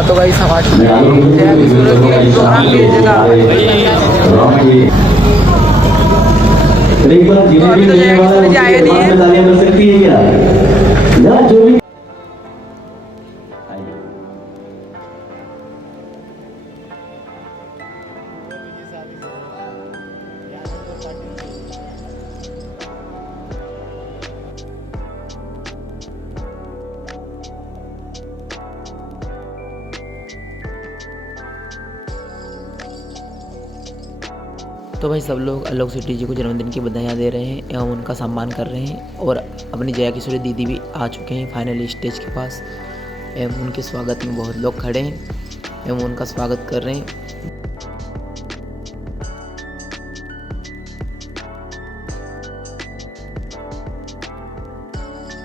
हाँ तो भाई समाज जया किशोर की प्रोग्राम की जगह अभी तो जया किशोर जी आए नहीं है। तो भाई सब लोग आलोक शेट्टी जी को जन्मदिन की बधाइयाँ दे रहे हैं एवं उनका सम्मान कर रहे हैं और अपनी जया किशोरी दीदी भी आ चुके हैं फाइनली स्टेज के पास एवं उनके स्वागत में बहुत लोग खड़े हैं एवं उनका स्वागत कर रहे हैं।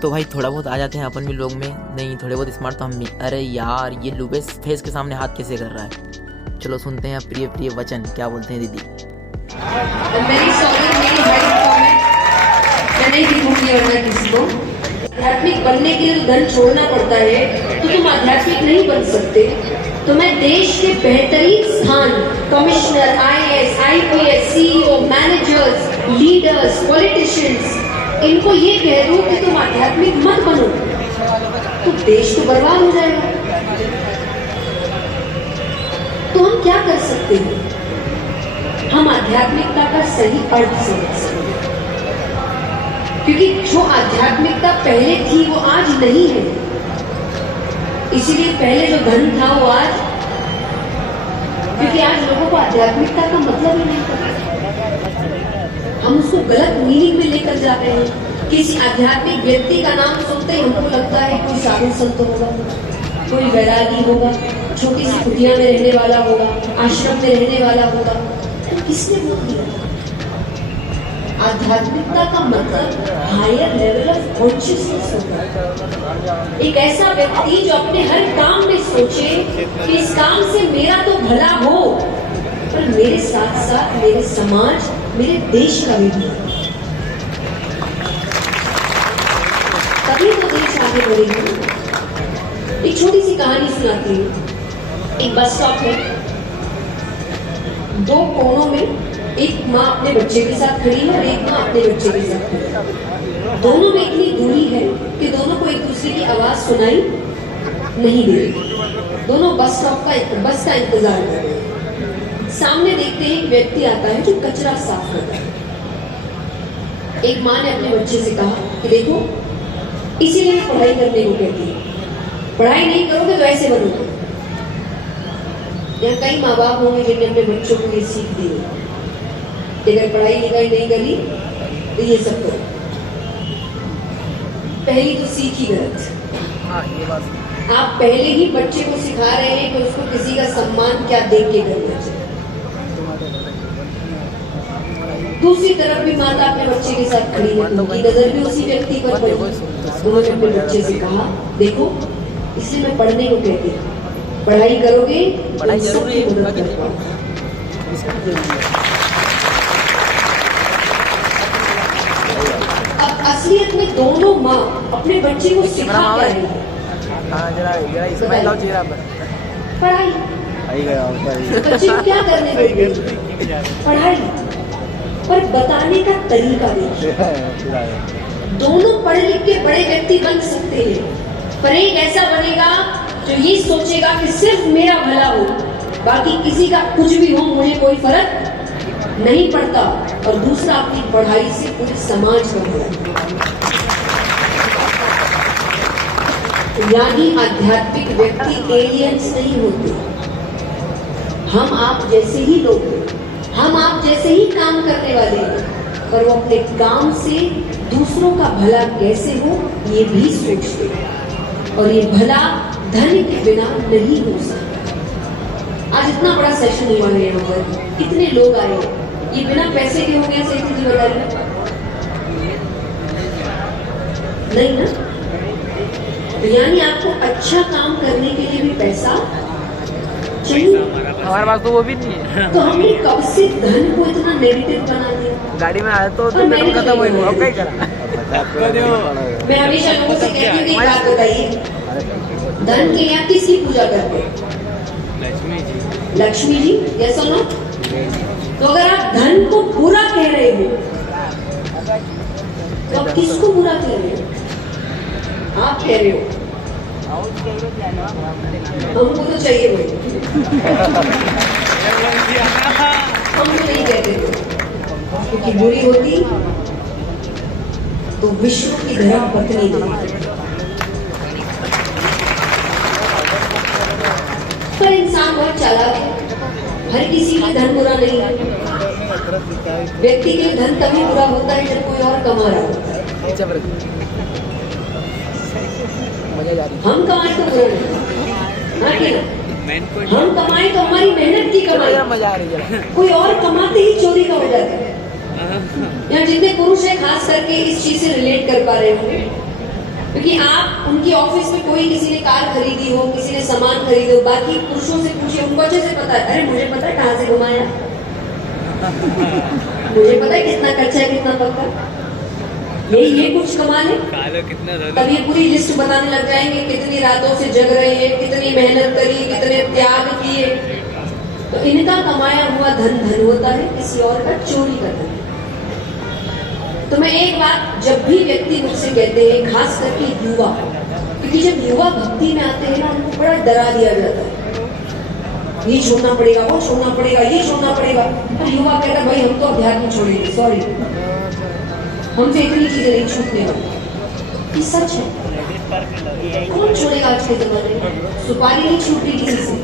तो भाई थोड़ा बहुत आ जाते हैं अपन भी लोग में, नहीं थोड़े बहुत स्मार्ट तो हम भी। अरे यार ये लुबेस फेस के सामने हाथ कैसे कर रहा है। चलो सुनते हैं प्रिय प्रिय वचन क्या बोलते हैं दीदी। मैं नहीं दिखूंगी वरना किसी को। आध्यात्मिक बनने के लिए धन छोड़ना पड़ता है तो तुम आध्यात्मिक नहीं बन सकते। तो मैं देश के बेहतरीन स्थान commissioner, IAS, IPS, CEO, managers, leaders, politicians इनको ये कह दूं कि तुम आध्यात्मिक मत बनो तो देश तो बर्बाद हो जाएगा। तो हम क्या कर सकते हैं? हम आध्यात्मिकता का सही अर्थ समझ सकते हैं, क्योंकि जो आध्यात्मिकता पहले थी वो आज नहीं है। इसीलिए पहले जो धन था वो आज, क्योंकि आज लोगों को आध्यात्मिकता का मतलब ही नहीं पता। हम उसको गलत मीनिंग में लेकर जा रहे हैं। किसी आध्यात्मिक व्यक्ति का नाम सुनते ही हमको लगता है कोई साधु संत होगा, कोई वैरागी होगा, छोटी सी कुटिया में रहने वाला होगा, आश्रम में रहने वाला होगा। तो किसने बोल दिया? आध्यात्मिकता का मतलब हायर लेवल ऑफ कॉन्शियसनेस होगा। एक ऐसा व्यक्ति जो अपने हर काम में सोचे कि इस काम से मेरा तो भला हो, पर मेरे साथ साथ मेरे समाज, मेरे देश का भी भला। तभी तो देश आगे बढ़ेगा। एक छोटी सी कहानी सुनाती हूँ। एक बस स्टॉप है, दो कोनों में एक माँ अपने बच्चे के साथ खड़ी है और एक माँ अपने बच्चे के साथ खड़ी है। दोनों में इतनी दूरी है कि दोनों को एक दूसरे की आवाज सुनाई नहीं दे रही। दोनों बस स्टॉप का बस का इंतजार कर रहे हैं। सामने देखते हैं एक व्यक्ति आता है जो कचरा साफ करता है। एक माँ ने अपने बच्चे से कहा कि देखो, इसीलिए मैं पढ़ाई करने को कहती हूँ, पढ़ाई नहीं करोगे तो ऐसे बनोगे। यहाँ कई माँ बाप होंगे जिन्होंने अपने बच्चों को ये सीख दी है, अगर पढ़ाई लिखाई नहीं करी तो ये सब करो। पहली तो सीख ही गलत। ये बात आप पहले ही बच्चे को सिखा रहे हैं कि उसको किसी का सम्मान क्या देख के करना चाहिए। दूसरी तरफ भी माता अपने बच्चे के साथ खड़ी है, उनकी नजर भी उसी व्यक्ति पर पड़ी। उन्होंने अपने बच्चे से कहा, देखो इसलिए मैं पढ़ने को कहती हूँ, पढ़ाई करोगे पढ़ाई सबकी मदद कर पाओ। अब असलियत में दोनों माँ अपने बच्चे को सिखा क्या रही है? पढ़ाई। बच्चे को क्या करने देंगे? पढ़ाई। पर बताने का तरीका देखिए। दोनों पढ़े लिख के बड़े व्यक्ति बन सकते हैं, पर एक ऐसा बनेगा जो ये सोचेगा कि सिर्फ मेरा भला हो, बाकी किसी का कुछ भी हो मुझे कोई फर्क नहीं पड़ता। और दूसरा अपनी पढ़ाई से पूरे समाज का भला। यानी आध्यात्मिक व्यक्ति एलियंस नहीं होते। हम आप जैसे ही लोग हैं, हम आप जैसे ही काम करने वाले हैं, पर वो अपने काम से दूसरों का भला कैसे हो ये भी सोचते हैं। और ये भला धन के बिना नहीं हो सकता। आज इतना बड़ा सेशन हुआ है यहाँ पर, कितने लोग आए, ये बिना पैसे के हो गया सेशन जी बताइए? नहीं ना? तो यानी आपको अच्छा काम करने के लिए भी पैसा चाहिए। हमारे पास तो वो भी नहीं है। तो हमने कब से धन को इतना नेगेटिव बना दिया? गाड़ी में आया तो पेट्रोल खत्म हो गया, अब क्या करा? मैं हमेशा लोगों से कहती हूँ कि एक बात बताइए, धन के यहाँ किसकी पूजा करते हैं? लक्ष्मी जी। यस और नो? तो अगर आप धन को बुरा कह रहे हो तो आप किसको बुरा कह रहे हो? आप कह रहे हो हमको तो चाहिए भाई, हम तो नहीं कहते थे क्योंकि बुरी होती तो विश्व की धर्म पत्नी नहीं। पर इंसान बहुत चालाक है, हर किसी के धन बुरा नहीं है। व्यक्ति के लिए धन तभी बुरा होता है जब कोई और कमा रहा होता है। हम कमाए तो बुरा नहीं, हाँ कि ना? हम कमाए तो हमारी मेहनत की कमाई, कोई और कमाते ही चोरी का हो जाता है। यहाँ जितने पुरुष हैं खास करके इस चीज से रिलेट कर पा रहे होंगे, क्योंकि आप उनकी ऑफिस में कोई किसी ने कार खरीदी हो, किसी ने सामान खरीदे हो, बाकी पुरुषों से पूछिए, उनको अच्छे से पता है। अरे मुझे पता है कहाँ से घुमाया, मुझे पता है कितना खर्चा है, कितना पक्का। ये कुछ कमा ले तब ये पूरी लिस्ट बताने लग जाएंगे, कितनी रातों से जग रहे हैं, कितनी मेहनत करी, कितने त्याग किए। तो इनका कमाया हुआ धन धन होता है, किसी और का चोरी का धन। तो मैं एक बात, जब भी व्यक्ति मुझसे कहते हैं, खास करके युवा, क्योंकि जब युवा भक्ति में आते हैं ना, उनको बड़ा डरा दिया जाता है, ये छोड़ना पड़ेगा, वो छोड़ना पड़ेगा, ये छोड़ना पड़ेगा। तो युवा कहता है भाई हम तो अध्यात्म छोड़ेंगे, सॉरी हमसे इतनी चीजें नहीं छूटने वाली। ये सच है, कौन छोड़ेगा आज के जमाने में? सुपारी नहीं छूट रही किसी से।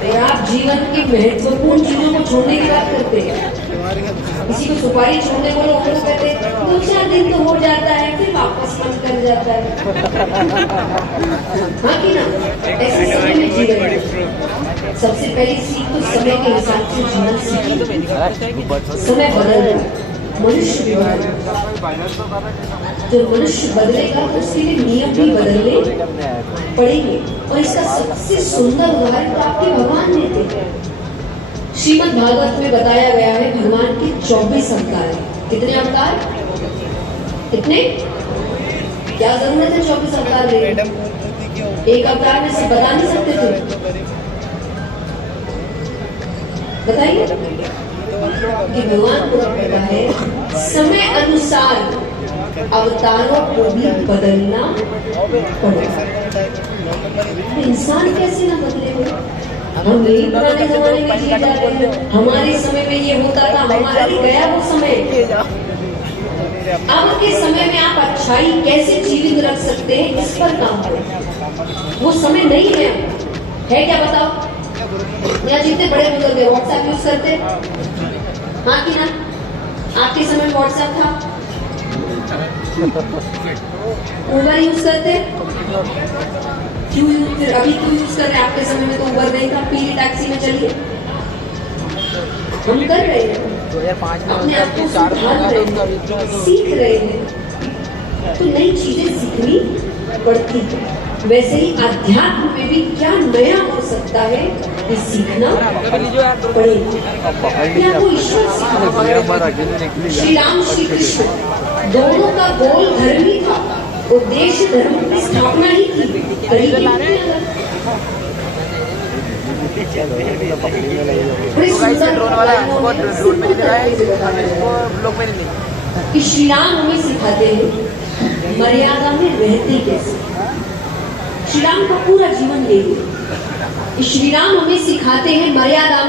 और आप जीवन की महत्वपूर्ण चीजों को छोड़ने की बात करते हैं, किसी को सुपारी छोड़ने बोलो, वो कहते हैं 2-4 दिन तो हो जाता है, फिर वापस मन कर जाता है। हाँ कि ना? ऐसे समय में जीवन, सबसे पहली सीख तो समय के हिसाब से जीवन सीखी। समय बदल रहा है, मनुष्य भी बदल रहा है। जब मनुष्य बदलेगा तो उसके लिए नियम भी बदलने पड़ेंगे। और इसका सबसे सुंदर उदाहरण तो आपके भगवान देते हैं। श्रीमद् भागवत में बताया गया है भगवान के 24 अवतार हैं। कितने अवतार? कितने? क्या जरूरत है 24 अवतार लेने? एक अवतार में से बता नहीं सकते थे? बताइए कि भगवान को पता है समय अनुसार अवतारों को भी बदलना पड़ेगा। इंसान कैसे ना बदलेगा? हम यही पुराने जमाने में जिए जा रहे हैं, हमारे समय में ये होता था, हमारा भी गया वो समय। अब के समय में आप अच्छाई कैसे जीवित रख सकते हैं, इस पर काम करें। वो समय नहीं है क्या बताओ? या जितने बड़े बुजुर्ग व्हाट्सएप यूज करते हैं, हाँ कि ना? आपके समय में व्हाट्सएप था? उबर यूज करते? क्यों फिर अभी क्यों यूज कर रहे हैं? आपके समय में तो उबर नहीं था, पीली टैक्सी में चलिए। हम कर रहे हैं, अपने आप को सुधार रहे हैं, सीख रहे हैं। तो नई चीजें सीखनी पड़ती है। वैसे ही अध्यात्म में भी क्या नया हो सकता है, ये सीखना पड़ेगा। आपको ईश्वर श्री राम श्री कृष्ण दोनों का गोल धर्म ही था, उद्देश्य धर्म की स्थापना ही थी। कि श्री राम हमें सिखाते हैं मर्यादा में रहते कैसे। श्री राम का पूरा जीवन ले श्री राम हमें सिखाते हैं मर्यादा